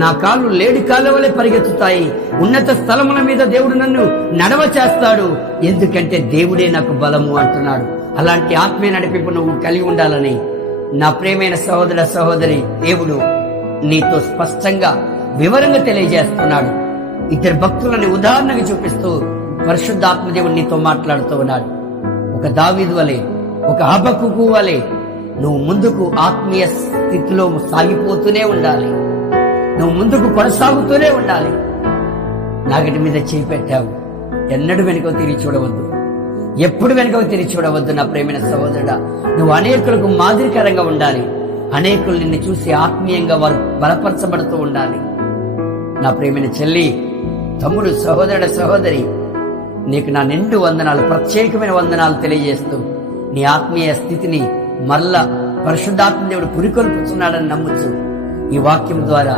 నా కాళ్ళు లేడి కాళ్ళ వలె పరిగెత్తుతాయి. ఉన్నత స్థలముల మీద దేవుడు నన్ను నడవ చేస్తాడు, ఎందుకంటే దేవుడే నాకు బలము అంటున్నాడు. అలాంటి ఆత్మీయ నడిపింపు నువ్వు కలిగి ఉండాలని నా ప్రియమైన సహోదర సహోదరి, దేవుడు నీతో స్పష్టంగా వివరంగా తెలియజేస్తున్నాడు. ఇద్దరు భక్తులని ఉదాహరణగా చూపిస్తూ పరిశుద్ధాత్మదేవుడు నీతో మాట్లాడుతూ ఉన్నాడు. ఒక దావీదు వలె, ఒక హబక్కుకు వలె నువ్వు ముందుకు ఆత్మీయ స్థితిలో సాగిపోతూనే ఉండాలి. నువ్వు ముందుకు కొనసాగుతూనే ఉండాలి. నాగటి మీద చేయి పెట్టావు, ఎన్నడూ వెనుక తిరిగి చూడవద్దు, ఎప్పుడు వెనుక తిరిగి చూడవద్దు. నా ప్రేమైన సహోదరుడా, నువ్వు అనేకులకు మాదిరికరంగా ఉండాలి. అనేకులు నిన్ను చూసి ఆత్మీయంగా వారు బలపరచబడుతూ ఉండాలి. నా ప్రేమైన చెల్లి, తమ్ముడు, సహోదరుడ, సహోదరి, నీకు నా నిండు వందనాలు, ప్రత్యేకమైన వందనాలు తెలియజేస్తూ నీ ఆత్మీయ స్థితిని మరలా పరిశుద్ధాత్మ దేవుడు పురికొల్పుతున్నాడని నమ్ముచు ఈ వాక్యం ద్వారా